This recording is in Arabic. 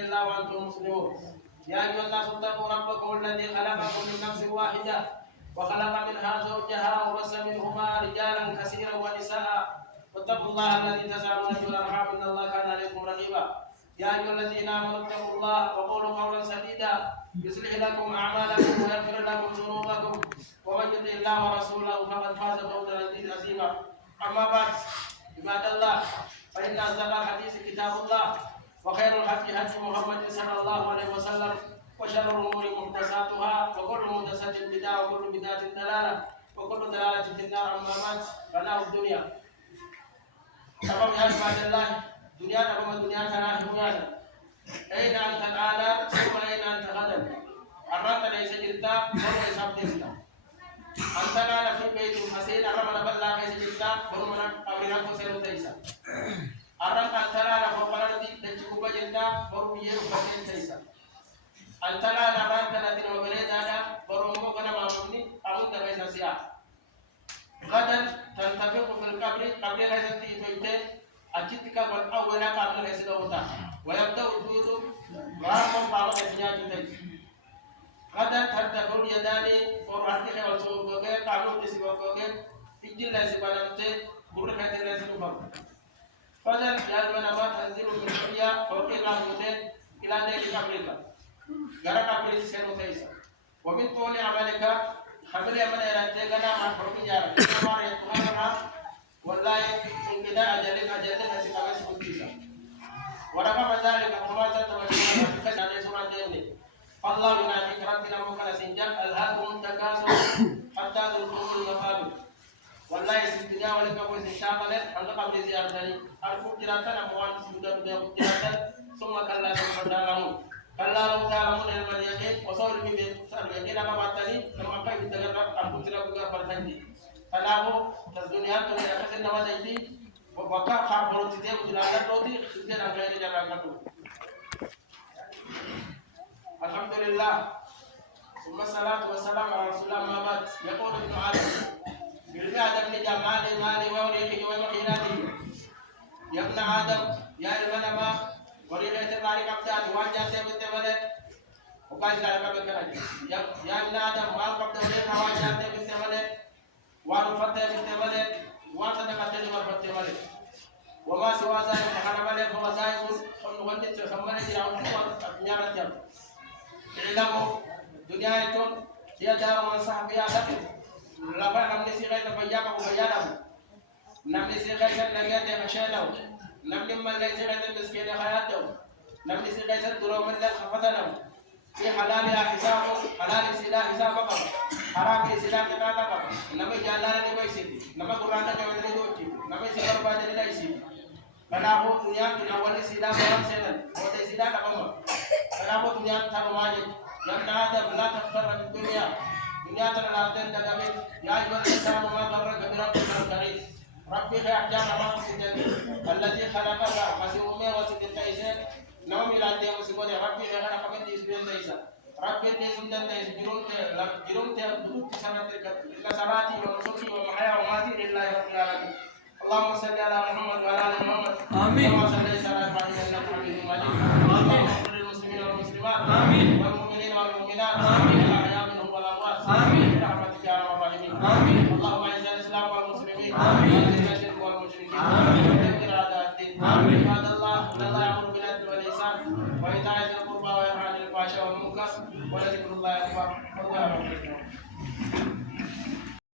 إلا وأنتم مسلمون. يا أيها الناس اتقوا ربكم الذي خلقكم من نفس واحدة وخلق منها زوجها وبث منهما رجالا كثيرا ونساء واتقوا الله الذي تساءلون به والأرحام إن الله كان عليكم رقيبا. يا أيها الذين آمنوا اتقوا الله وقولوا قولا سديدا يصلح لكم أعمالكم ويغفر لكم ذنوبكم ومن يطع الله ورسوله فقد فاز فوزا عظيما. أما بعد عباد الله فإن أصدق الحديث كتاب الله وخير الهدي هدي محمد صلى الله عليه وسلم وشر الأمور محدثاتها وكل محدثة بدعة وكل بدعة ضلالة وكل ضلالة في النار. أما بعد فنار الدنيا سبب يا عباد الله دنيا تقوم الدنيا تناهي أين أنت الآن ثم أين أنت غدا أردت ليس جلتا وليس أبدلتا أنت الآن في بيت حسين أرمنا بلا ليس جلتا ولمنا أمرنا فسير تيسا أردت أنت الآن فقلت تجيب جلتا ورميه فسير تيسا أنت الآن أردت لدينا وبريدانا ورمو كنا معموني أمون تبيسا سياح غدا تنتفق في القبر قبل ليس تيتويتين أجدك والأول قبل ليس دوتا ويبدأ الجود وعرفهم بعض الأشياء جديدة غدا ترتفع اليدان فرحتك والسوق قالوا تسيبوك تجي لا سبانت بركة لا سبوك فجر يا ما تنزل من الدنيا فوق الأرض إلى دير قبرك غير قبر سيرو تيسا ومن طول عملك خبر من يرتجنا مع حكم جارك كما يتوقع والله إن كذا أجلك نسيبك سبوكيسا ورقم ذلك كما تتوجه في عليه سورة الدين فالله يناديك ربنا مكان سنجان ألهاكم التكاثر حتى زرتم المقابر والله سيدنا ولك أبو سنشاقل أنت قبل زيارتني أرفض جراتنا موان سيدنا جراتا ثم كلا سوف تعلمون كلا لو تعلمون علم اليقين وصور اليقين أما بعدني لما قيل التجرب أرفض جراتنا فرحني فلاهو الدنيا تنيا كسر نوازيتي وبكا خابرو تيجي وجلالا توتي تيجي نعمل جلالا كتو. الحمد لله ثم الصلاة والسلام على رسول الله. ما بعد يقول ابن عادم بالله آدم لجمال مالي ووريقه ومخيلاته يا ابن آدم يا ابن ما وريقه تبارك أبدان واجهته بالتولد وقال ذلك بكرة يا ابن آدم ما قبض وريقه واجهته بالتولد وارفته بالتولد وصدقته بالتولد وما سوى ذلك حرم له فهو زائد ونوند تخمن جراوه نيارتيام علموا دنياكم هي دار من صاحبها لكن لبا نمني سيغي تبياك وبيانه نمني سيغي تنغيت خشينه نمني من ليس غير مسكين حياته نمني سيغي تدرو من خفتنه في حلال حساب حلال سلا حساب حرام سلا كتابه نمي جالان نيسي نما قران كمدري دوتي نمي سيغر باجري لايسي فناهو دنيا تناول سلا فرسنا وده سلا كما فناهو دنيا تنواجه يا آدم لا تغتر بالدنيا دنيا تنالتين دغمي يا أيها الإنسان ما غرك بربك الكريم ربي خير ما تسجد الذي خلقك فسوى وسجد تيسير نوم إلى ديو سبود ربي خير كمن يسبين تيسا ربي تيسون تيس جرون تيس سنة كسراتي ونصري ومحيا وماتي لله رب العالمين. اللهم صل على محمد وعلى آل محمد آمين. اللهم صل على إبراهيم إنك حميد مجيد. اللهم اغفر للمسلمين والمسلمات آمين والمؤمنين والمؤمنات آمين الأحياء منهم والأموات آمين برحمتك يا رب العالمين آمين. اللهم أعز الإسلام والمسلمين آمين وأذل الشرك والمشركين آمين ودمر أعداء الدين آمين. عباد الله إن الله يأمر بالعدل والإحسان وإيتاء ذي القربى وينهى عن الفحشاء والمنكر ولذكر الله أكبر والله أكبر.